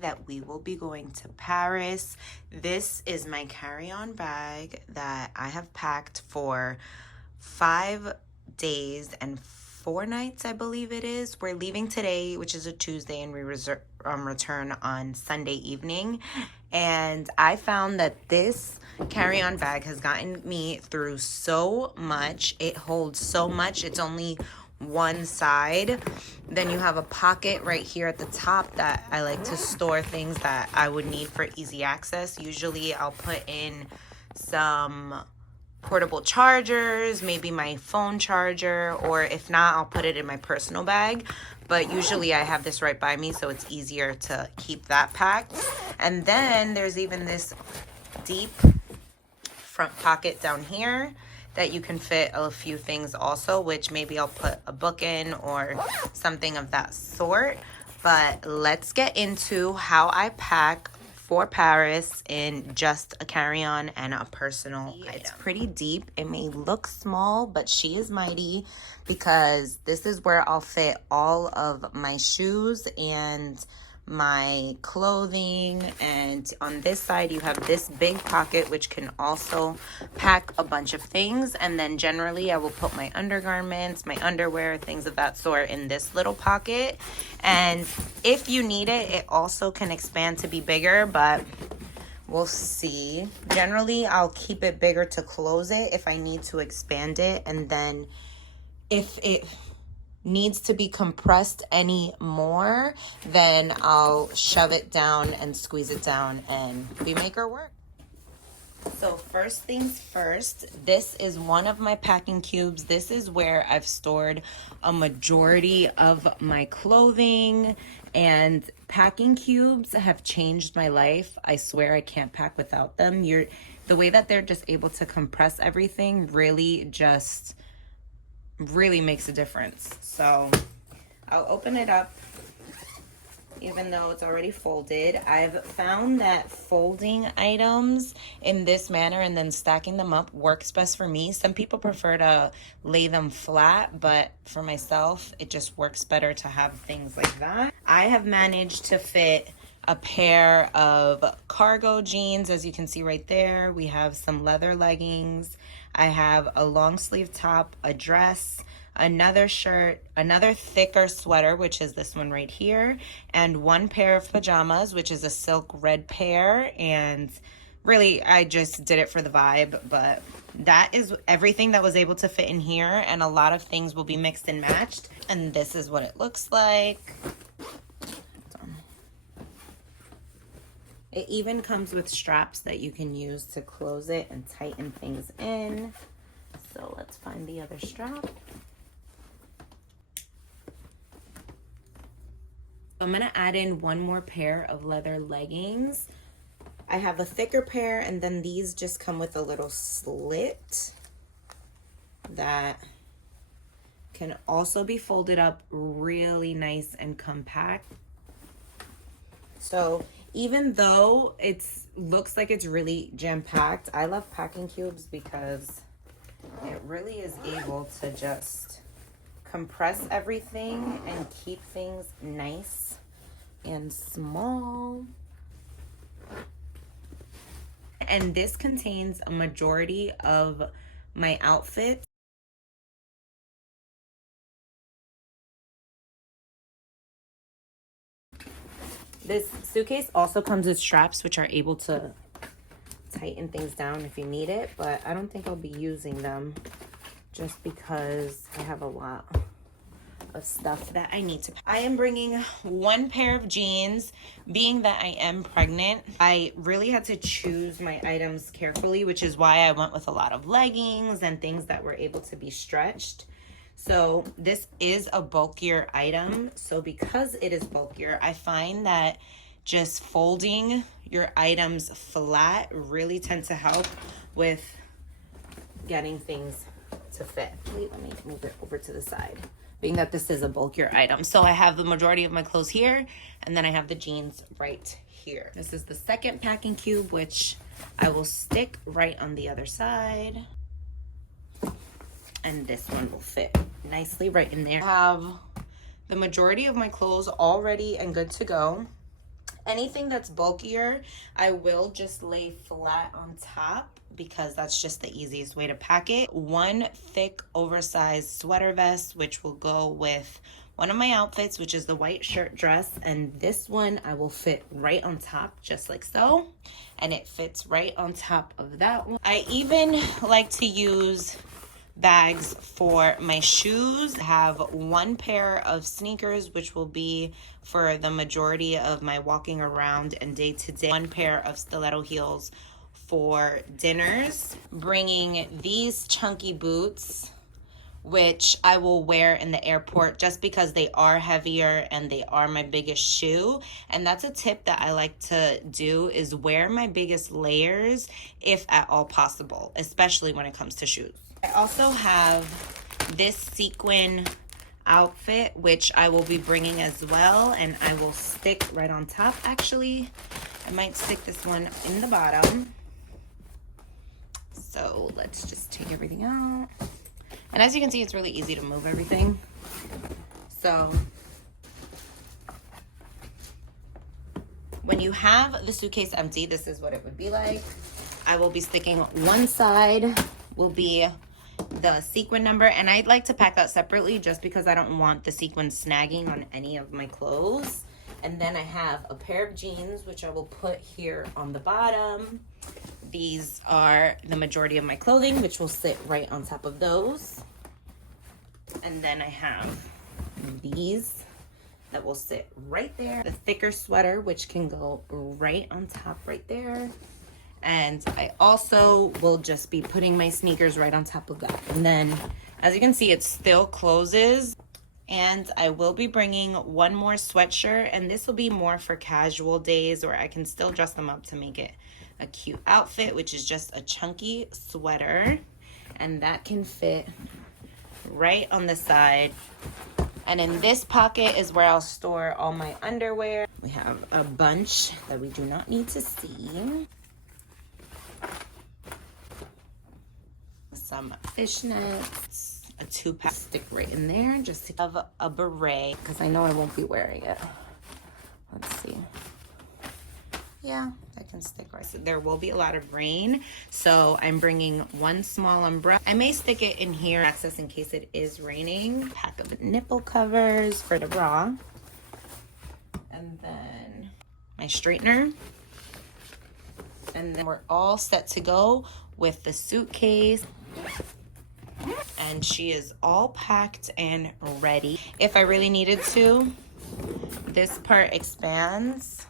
that we will be going to Paris. This is my carry-on bag that I have packed for 5 days and 4 nights, I believe it is. We're leaving today, which is a Tuesday, and we return on Sunday evening. And I found that this carry-on bag has gotten me through so much. It holds so much. It's only one side. Then you have a pocket right here at the top that I like to store things that I would need for easy access. Usually I'll put in some portable chargers, maybe my phone charger, or if not, I'll put it in my personal bag. But usually I have this right by me, so it's easier to keep that packed. And then there's even this deep front pocket down here that you can fit a few things also, which maybe I'll put a book in or something of that sort. But let's get into how I pack for Paris in just a carry-on and a personal item. It's pretty deep. It may look small, but she is mighty, because this is where I'll fit all of my shoes and my clothing. And on this side you have this big pocket, which can also pack a bunch of things. And then generally I will put my undergarments, my underwear, things of that sort in this little pocket. And if you need it, it also can expand to be bigger, but we'll see. Generally I'll keep it bigger to close it if I need to expand it, and then if it needs to be compressed any more, then I'll shove it down and squeeze it down, and we make her work. So first things first, this is one of my packing cubes. This is where I've stored a majority of my clothing, and packing cubes have changed my life. I swear I can't pack without them. The way that they're just able to compress everything really makes a difference. So I'll open it up even though it's already folded. I've found that folding items in this manner and then stacking them up works best for me. Some people prefer to lay them flat, but for myself, it just works better to have things like that. I have managed to fit a pair of cargo jeans, as you can see right there. We have some leather leggings. I have a long sleeve top, a dress, another shirt, another thicker sweater, which is this one right here, and one pair of pajamas, which is a silk red pair. And really, I just did it for the vibe, but that is everything that was able to fit in here, and a lot of things will be mixed and matched. And this is what it looks like. It even comes with straps that you can use to close it and tighten things in. So let's find the other strap. I'm gonna add in one more pair of leather leggings. I have a thicker pair, and then these just come with a little slit that can also be folded up really nice and compact. So even though it looks like it's really jam-packed, I love packing cubes because it really is able to just compress everything and keep things nice and small. And this contains a majority of my outfits. This suitcase also comes with straps, which are able to tighten things down if you need it, but I don't think I'll be using them just because I have a lot of stuff that I need to pack. I am bringing one pair of jeans. Being that I am pregnant, I really had to choose my items carefully, which is why I went with a lot of leggings and things that were able to be stretched. So this is a bulkier item. So because it is bulkier, I find that just folding your items flat really tends to help with getting things to fit. Wait, let me move it over to the side, being that this is a bulkier item. So I have the majority of my clothes here, and then I have the jeans right here. This is the second packing cube, which I will stick right on the other side. And this one will fit nicely right in there. I have the majority of my clothes all ready and good to go. Anything that's bulkier, I will just lay flat on top because that's just the easiest way to pack it. One thick oversized sweater vest, which will go with one of my outfits, which is the white shirt dress, and this one I will fit right on top just like so, and it fits right on top of that one. I even like to use bags for my shoes. I have one pair of sneakers, which will be for the majority of my walking around and day to day. One pair of stiletto heels for dinners. Bringing these chunky boots, which I will wear in the airport just because they are heavier and they are my biggest shoe. And that's a tip that I like to do, is wear my biggest layers if at all possible, especially when it comes to shoes. I also have this sequin outfit, which I will be bringing as well, and I will stick right on top. Actually, I might stick this one in the bottom. So let's just take everything out. And as you can see, it's really easy to move everything. So when you have the suitcase empty, this is what it would be like. I will be sticking one side will be the sequin number, and I'd like to pack that separately just because I don't want the sequin snagging on any of my clothes. And then I have a pair of jeans, which I will put here on the bottom. These are the majority of my clothing, which will sit right on top of those. And then I have these that will sit right there. The thicker sweater, which can go right on top right there. And I also will just be putting my sneakers right on top of that. And then, as you can see, it still closes. And I will be bringing one more sweatshirt, and this will be more for casual days where I can still dress them up to make it a cute outfit, which is just a chunky sweater. And that can fit right on the side. And in this pocket is where I'll store all my underwear. We have a bunch that we do not need to see. Some fishnets, a 2-pack stick right in there just to have a beret because I know I won't be wearing it. Let's see. Yeah, that can stick right. So there will be a lot of rain, so I'm bringing one small umbrella. I may stick it in here access in case it is raining. Pack of nipple covers for the bra, and then my straightener. And then we're all set to go with the suitcase. And she is all packed and ready. If I really needed to, this part expands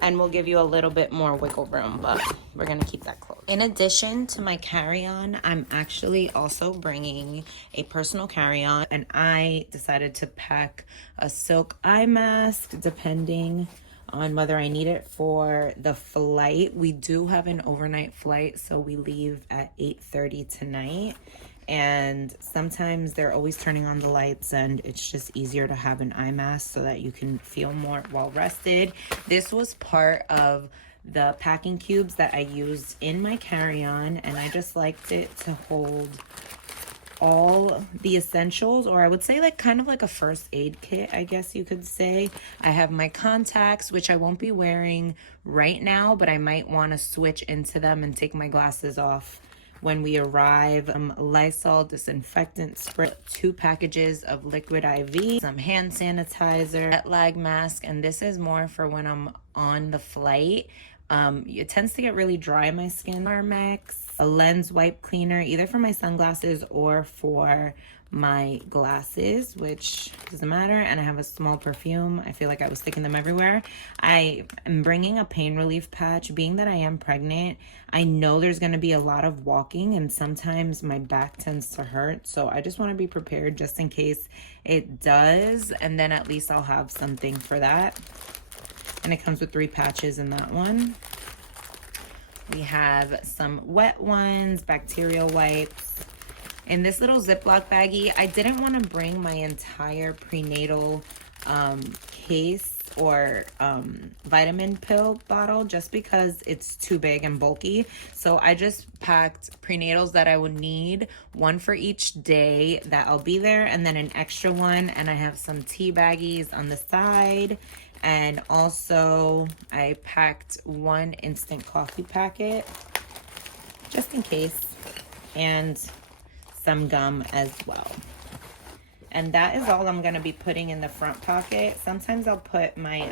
and will give you a little bit more wiggle room, but we're gonna keep that closed. In addition to my carry-on, I'm actually also bringing a personal carry-on, and I decided to pack a silk eye mask depending on whether I need it for the flight. We do have an overnight flight, so we leave at 8:30 tonight. And sometimes they're always turning on the lights, and it's just easier to have an eye mask so that you can feel more well rested. This was part of the packing cubes that I used in my carry-on, and I just liked it to hold all the essentials, or I would say like kind of like a first aid kit, I guess you could say. I have my contacts, which I won't be wearing right now, but I might want to switch into them and take my glasses off when we arrive. Lysol disinfectant spray, 2 packages of liquid IV, some hand sanitizer, jet lag mask, and this is more for when I'm on the flight. It tends to get really dry, my skin. Carmex, a lens wipe cleaner, either for my sunglasses or for my glasses, which doesn't matter. And I have a small perfume. I feel like I was sticking them everywhere. I am bringing a pain relief patch. Being that I am pregnant, I know there's going to be a lot of walking, and sometimes my back tends to hurt, so I just want to be prepared just in case it does, and then at least I'll have something for that. And it comes with 3 patches in that one. We have some wet ones, bacterial wipes. In this little Ziploc baggie, I didn't want to bring my entire prenatal case or vitamin pill bottle just because it's too big and bulky. So I just packed prenatals that I would need, one for each day that I'll be there, and then an extra one. And I have some tea baggies on the side. And also I packed one instant coffee packet just in case, and some gum as well. And that is all I'm gonna be putting in the front pocket. Sometimes I'll put my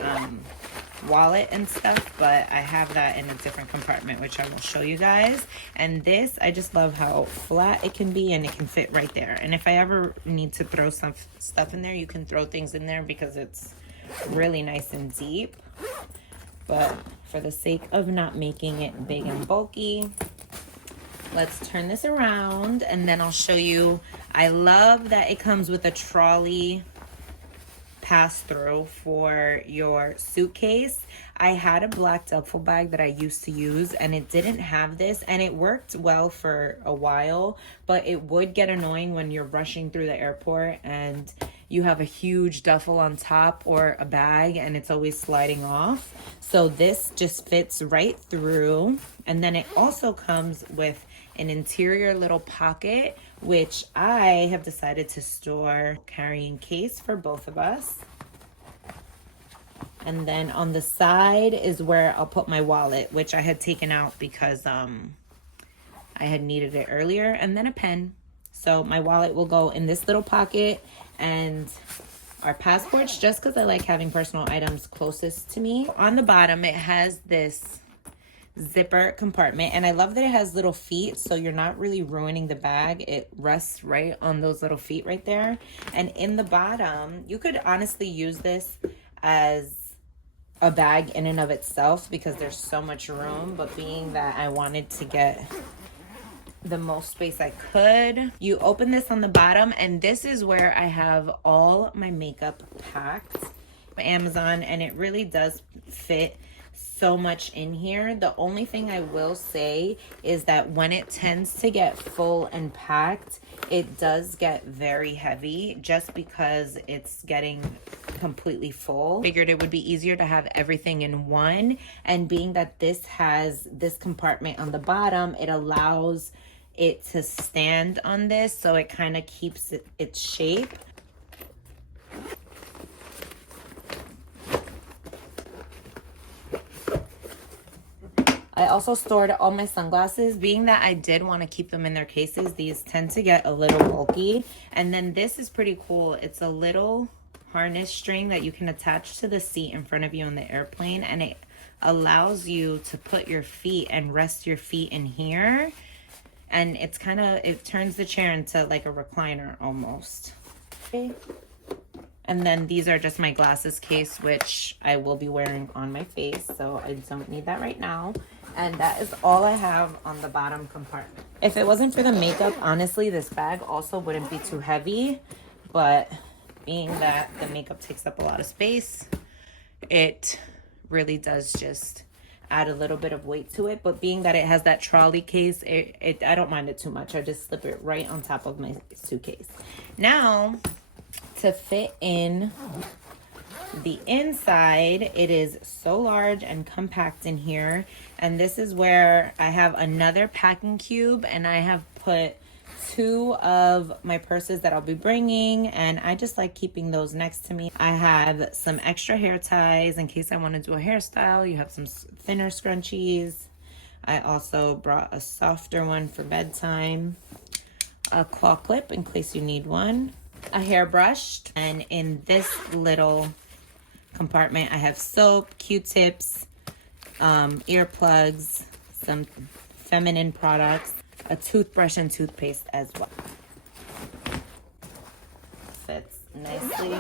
wallet and stuff, but I have that in a different compartment, which I will show you guys. And this, I just love how flat it can be and it can fit right there. And if I ever need to throw some stuff in there, you can throw things in there because it's really nice and deep. But for the sake of not making it big and bulky, let's turn this around and then I'll show you. I love that it comes with a trolley pass-through for your suitcase. I had a black duffel bag that I used to use and it didn't have this, and it worked well for a while, but it would get annoying when you're rushing through the airport and you have a huge duffel on top or a bag and it's always sliding off. So this just fits right through. And then it also comes with an interior little pocket, which I have decided to store carrying case for both of us. And then on the side is where I'll put my wallet, which I had taken out because I had needed it earlier, and then a pen. So my wallet will go in this little pocket, and our passports, just because I like having personal items closest to me. On the bottom, it has this zipper compartment, and I love that it has little feet, so you're not really ruining the bag. It rests right on those little feet right there. And in the bottom, you could honestly use this as a bag in and of itself because there's so much room, but being that I wanted to get the most space I could, you open this on the bottom, and this is where I have all my makeup packed. Amazon, and it really does fit so much in here. The only thing I will say is that when it tends to get full and packed, it does get very heavy just because it's getting completely full. Figured it would be easier to have everything in one, and being that this has this compartment on the bottom, it allows it to stand on this, so it kind of keeps its shape. I also stored all my sunglasses. Being that I did want to keep them in their cases, these tend to get a little bulky. And then this is pretty cool. It's a little harness string that you can attach to the seat in front of you on the airplane, and it allows you to put your feet and rest your feet in here. And it's kind of, it turns the chair into like a recliner almost. Okay. And then these are just my glasses case, which I will be wearing on my face, so I don't need that right now. And that is all I have on the bottom compartment. If it wasn't for the makeup, honestly, this bag also wouldn't be too heavy. But being that the makeup takes up a lot of space, it really does just add a little bit of weight to it. But being that it has that trolley case, I don't mind it too much. I just slip it right on top of my suitcase. Now, to fit in the inside, it is so large and compact in here. And this is where I have another packing cube, and I have put 2 of my purses that I'll be bringing, and I just like keeping those next to me. I have some extra hair ties in case I want to do a hairstyle. You have some thinner scrunchies. I also brought a softer one for bedtime, a claw clip in case you need one, a hairbrush, and in this little compartment I have soap, Q-tips, earplugs, some feminine products, a toothbrush and toothpaste as well. Fits nicely.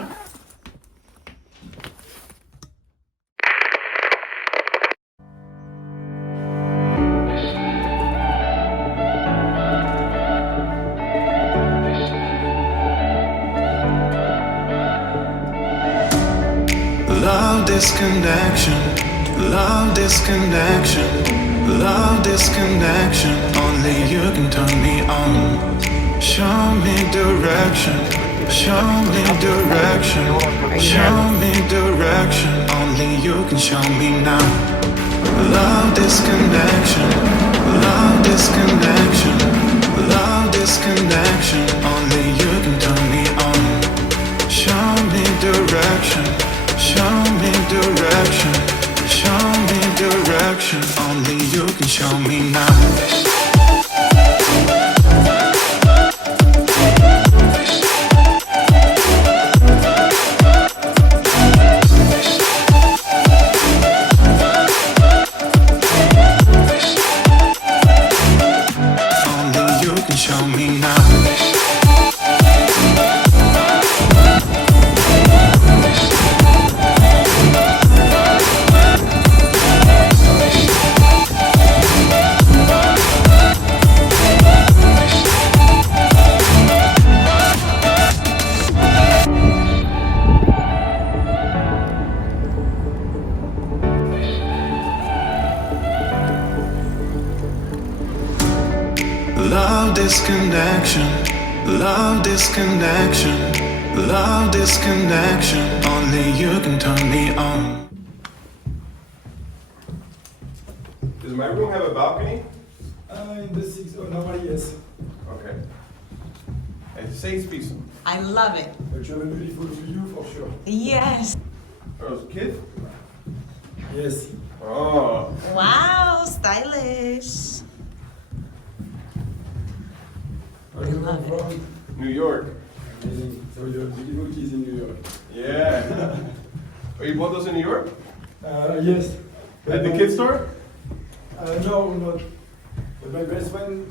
Love disconnection, love disconnection, love disconnection. Only you can turn me on. Show me direction, show me direction, show me direction. Only you can show me now. Love disconnection, love disconnection, love disconnection. Only you can turn me on. Show me direction, show me direction. show me now. Show me now. Love disconnection, love disconnection, love disconnection. Only you can turn me on. Does my room have a balcony? In the six, oh, normally yes. Okay. And safe piece. I love it. But you have a beautiful view for sure. Yes. Oh, it's a kid? Yes. Oh. Wow, stylish. Where you come from? New York. Amazing. So you have beautiful kids in New York. Yeah. Oh, you bought those in New York? Yes. At the kid store? No, not. But my best friend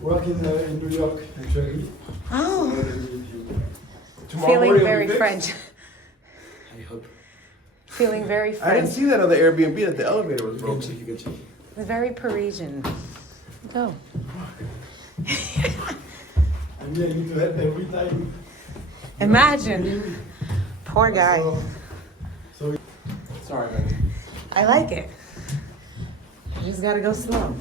works in New York, actually. Oh. Tomorrow Feeling morning very it'll be fixed? French. I hope. Feeling very I didn't French. see that on the Airbnb that the elevator was You can broken. check, you can check. Very Parisian. Go. And yeah, I need to help every time. Imagine. Poor guy. So Sorry, man. I like it. You just gotta go slow.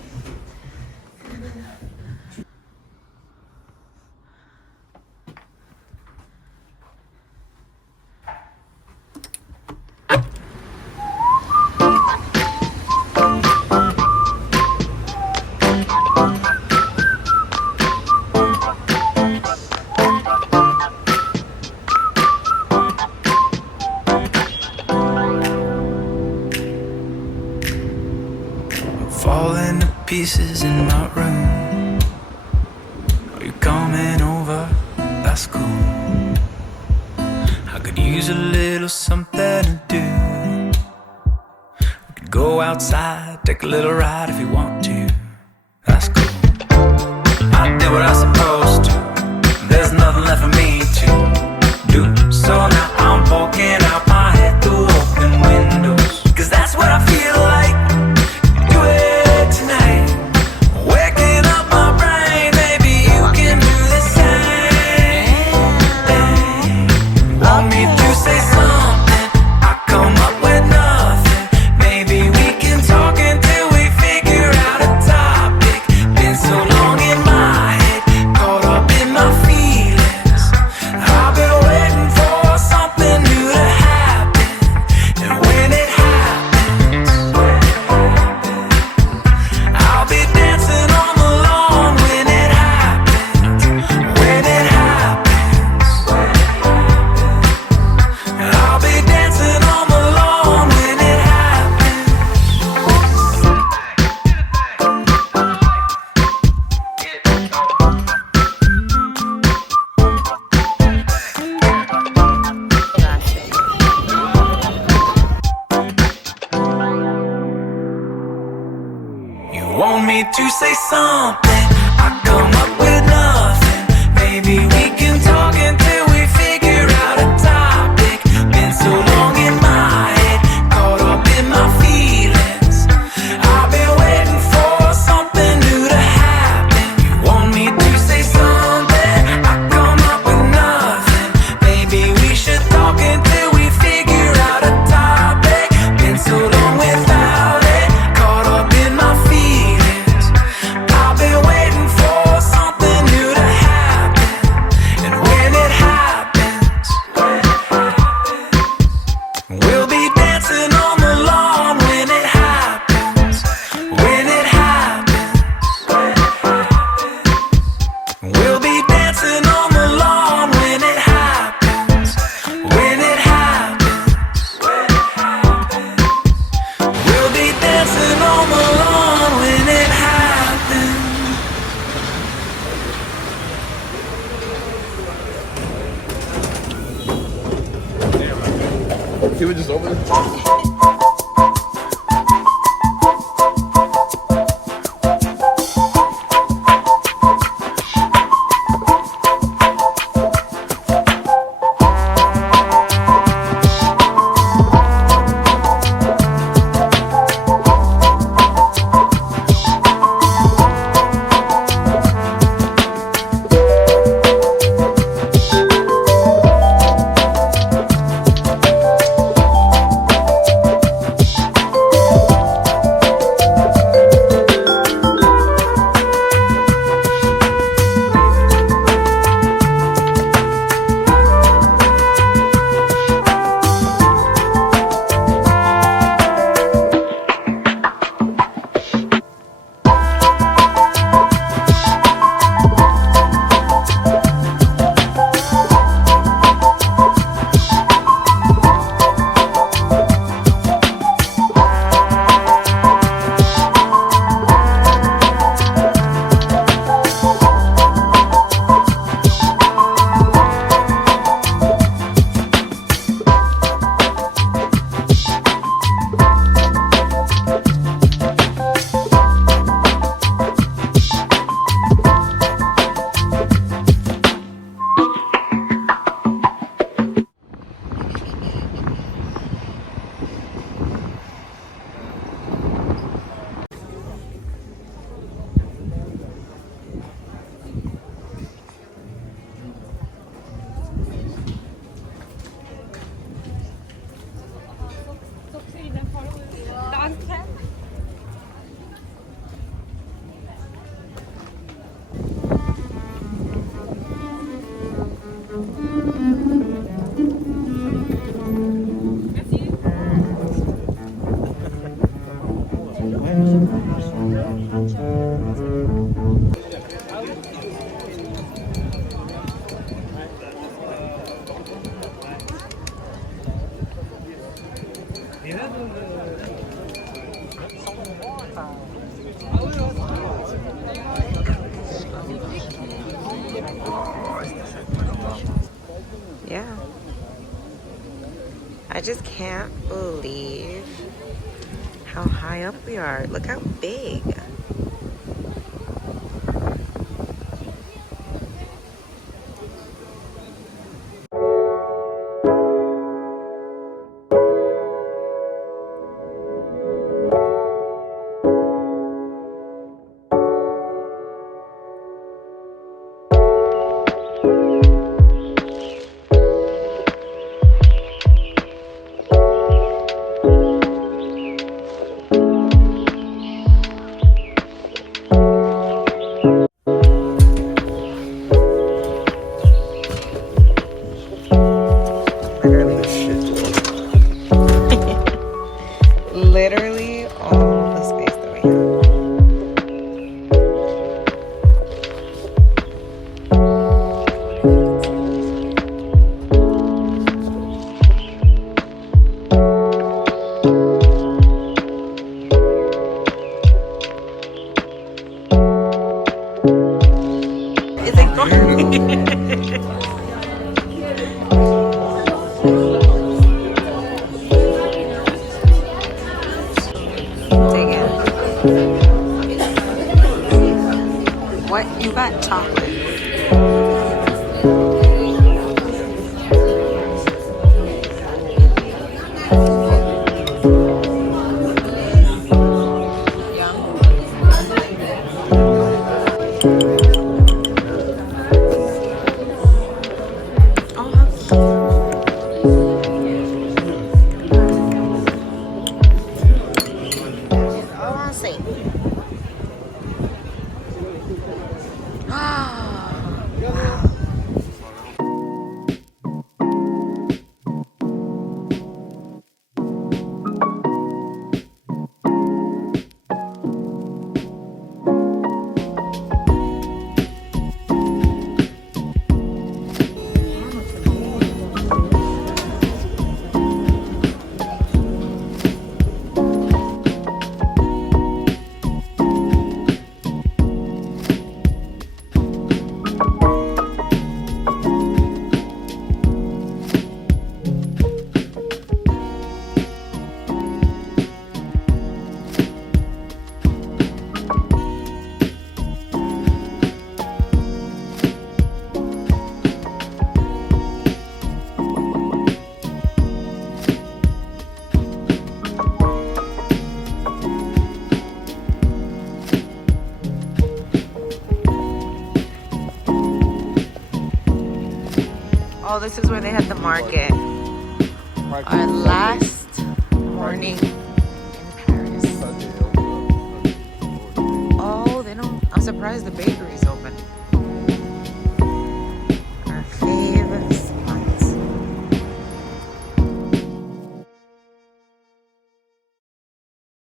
Falling to pieces in my room. Are you coming over? That's cool. I could use a little something to do. We could go outside, take a little ride if you want to. That's cool. I did what I was supposed to. There's nothing left for me to do. So now I'm poking out my head through open windows. 'Cause that's what I feel like. Do it tonight. Waking up my brain. Maybe you can do the same. Want me to say something? I come up with nothing. Maybe we can talk until we figure out a topic. Been so long in my head, caught up in my feelings. I've been waiting for something new to happen. And when it happens, I'll be dancing on the lawn when it happens. When it happens, I'll be dancing on the lawn when it happens. You want me to say something? I come up with nothing. Maybe we can talk until we figure out a topic. Been so long in my head, caught up in my feelings. I've been waiting for something new to happen. You want me to say something? I come up with nothing. Maybe we should talk until we figure out a topic. Been so long without it, caught up in my feelings. I've been waiting Can we just open it? Yeah. I just can't believe how high up we are. Look how big. Literally all the space that we have. Is it going? What? You got chocolate. this is where they had the market. Our last morning in Paris. Oh, they don't. I'm surprised the bakery's open.